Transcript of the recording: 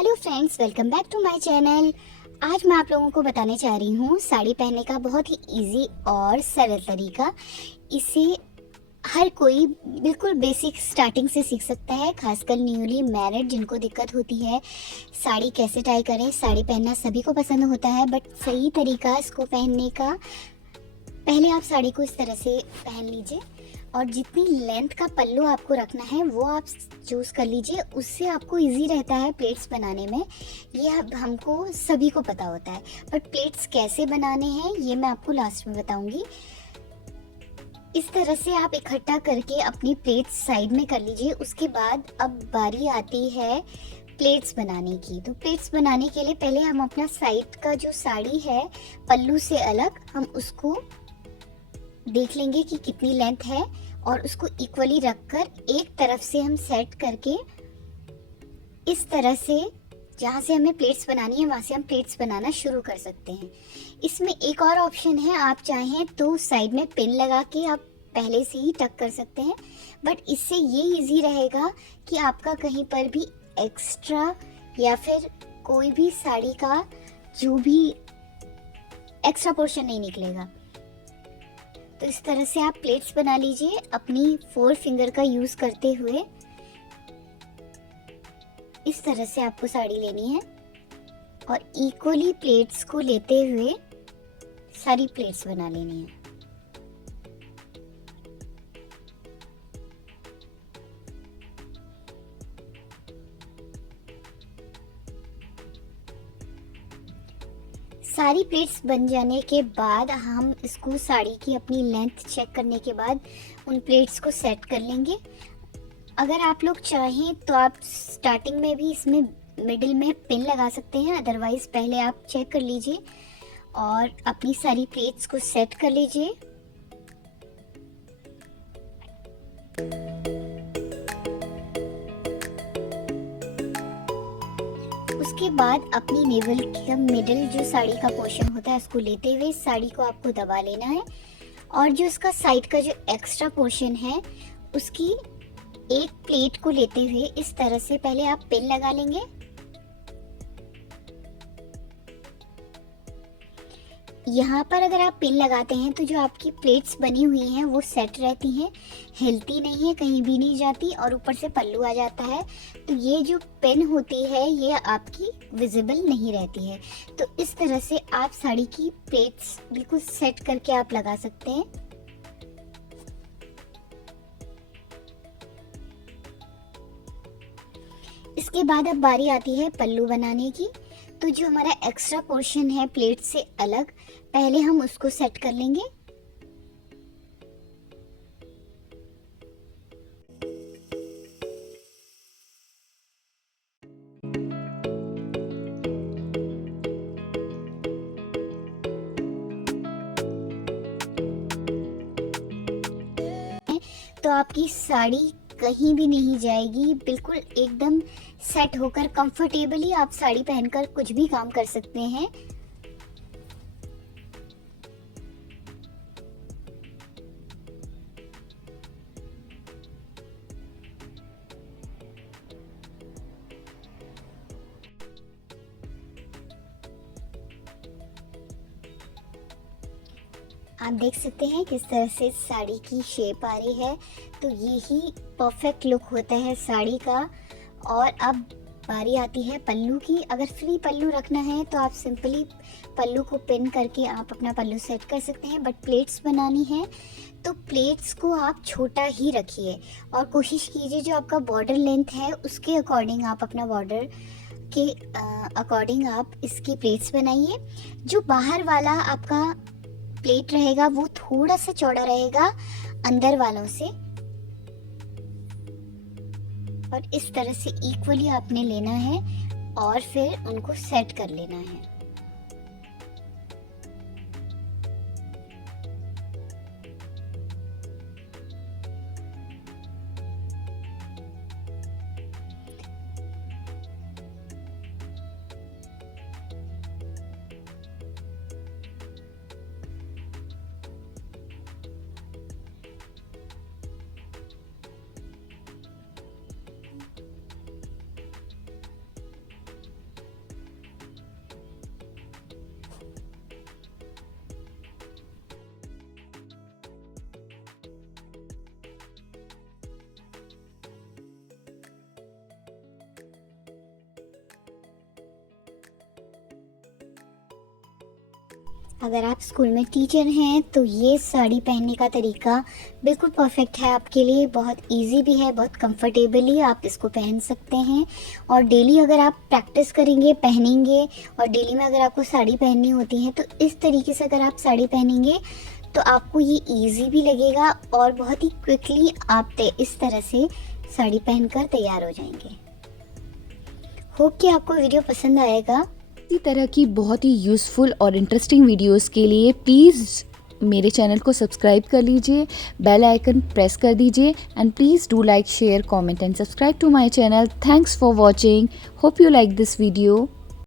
Hello friends, welcome back to my channel. आज मैं आप लोगों को बताने जा रही हूँ साड़ी पहनने का बहुत ही इजी और सरल तरीका। इसे हर कोई बिल्कुल बेसिक स्टार्टिंग से सीख सकता है, खासकर न्यूली मैरिड जिनको दिक्कत होती है साड़ी कैसे टाई करें। साड़ी पहनना सभी को पसंद होता है, बट सही तरीका इसको पहनने का, पहले आप साड़ी को इस तरह से पहन लीजिए और जितनी लेंथ का पल्लू आपको रखना है वो आप चूज़ कर लीजिए। उससे आपको इजी रहता है प्लेट्स बनाने में। ये अब हमको सभी को पता होता है, बट प्लेट्स कैसे बनाने हैं ये मैं आपको लास्ट में बताऊंगी। इस तरह से आप इकट्ठा करके अपनी प्लेट्स साइड में कर लीजिए। उसके बाद अब बारी आती है प्लेट्स बनाने की। तो प्लेट्स बनाने के लिए पहले हम अपना साइड का जो साड़ी है पल्लू से अलग, हम उसको देख लेंगे कि कितनी लेंथ है और उसको इक्वली रखकर एक तरफ से हम सेट करके इस तरह से जहाँ से हमें प्लेट्स बनानी है वहाँ से हम प्लेट्स बनाना शुरू कर सकते हैं। इसमें एक और ऑप्शन है, आप चाहें तो साइड में पिन लगा के आप पहले से ही टक कर सकते हैं, बट इससे ये इजी रहेगा कि आपका कहीं पर भी एक्स्ट्रा या फिर कोई भी साड़ी का जो भी एक्स्ट्रा पोर्शन नहीं निकलेगा। तो इस तरह से आप प्लेट्स बना लीजिए अपनी 4 फिंगर का यूज करते हुए। इस तरह से आपको साड़ी लेनी है और इक्वली प्लेट्स को लेते हुए सारी प्लेट्स बना लेनी है। सारी प्लेट्स बन जाने के बाद हम इसको साड़ी की अपनी लेंथ चेक करने के बाद उन प्लेट्स को सेट कर लेंगे। अगर आप लोग चाहें तो आप स्टार्टिंग में भी इसमें मिडिल में पिन लगा सकते हैं, अदरवाइज पहले आप चेक कर लीजिए और अपनी सारी प्लेट्स को सेट कर लीजिए। उसके बाद अपनी नेवल का मिडिल जो साड़ी का पोर्शन होता है उसको लेते हुए साड़ी को आपको दबा लेना है और जो इसका साइड का जो एक्स्ट्रा पोर्शन है उसकी एक प्लेट को लेते हुए इस तरह से पहले आप पिन लगा लेंगे। यहाँ पर अगर आप पिन लगाते हैं तो जो आपकी प्लेट्स बनी हुई हैं वो सेट रहती हैं, हिलती नहीं है, कहीं भी नहीं जाती और ऊपर से पल्लू आ जाता है। तो ये जो पिन होती है ये आपकी विजिबल नहीं रहती है। तो इस तरह से आप साड़ी की प्लेट्स बिल्कुल सेट करके आप लगा सकते हैं। इसके बाद अब बारी आती है पल्लू बनाने की। तो जो हमारा एक्स्ट्रा पोर्शन है प्लेट से अलग, पहले हम उसको सेट कर लेंगे। तो आपकी साड़ी कहीं भी नहीं जाएगी, बिल्कुल एकदम सेट होकर कंफर्टेबली आप साड़ी पहनकर कुछ भी काम कर सकते हैं। आप देख सकते हैं किस तरह से साड़ी की शेप आ रही है। तो यही परफेक्ट लुक होता है साड़ी का। और अब बारी आती है पल्लू की। अगर फ्री पल्लू रखना है तो आप सिंपली पल्लू को पिन करके आप अपना पल्लू सेट कर सकते हैं, बट प्लेट्स बनानी है तो प्लेट्स को आप छोटा ही रखिए और कोशिश कीजिए जो आपका बॉर्डर लेंथ है उसके अकॉर्डिंग आप अपना बॉर्डर के अकॉर्डिंग आप इसकी प्लेट्स बनाइए। जो बाहर वाला आपका प्लेट रहेगा वो थोड़ा सा चौड़ा रहेगा अंदर वालों से, और इस तरह से इक्वली आपने लेना है और फिर उनको सेट कर लेना है। अगर आप स्कूल में टीचर हैं तो ये साड़ी पहनने का तरीका बिल्कुल परफेक्ट है आपके लिए। बहुत इजी भी है, बहुत कंफर्टेबली आप इसको पहन सकते हैं। और डेली अगर आप प्रैक्टिस करेंगे, पहनेंगे, और डेली में अगर आपको साड़ी पहननी होती है तो इस तरीके से अगर आप साड़ी पहनेंगे तो आपको ये इजी भी लगेगा और बहुत ही क्विकली आप इस तरह से साड़ी पहनकर तैयार हो जाएंगे। होप कि आपको वीडियो पसंद आएगा। इसी तरह की बहुत ही यूज़फुल और इंटरेस्टिंग वीडियोस के लिए प्लीज़ मेरे चैनल को सब्सक्राइब कर लीजिए, बेल आइकन प्रेस कर दीजिए and please do like, share, comment and subscribe to my channel. Thanks for watching. Hope you like this video.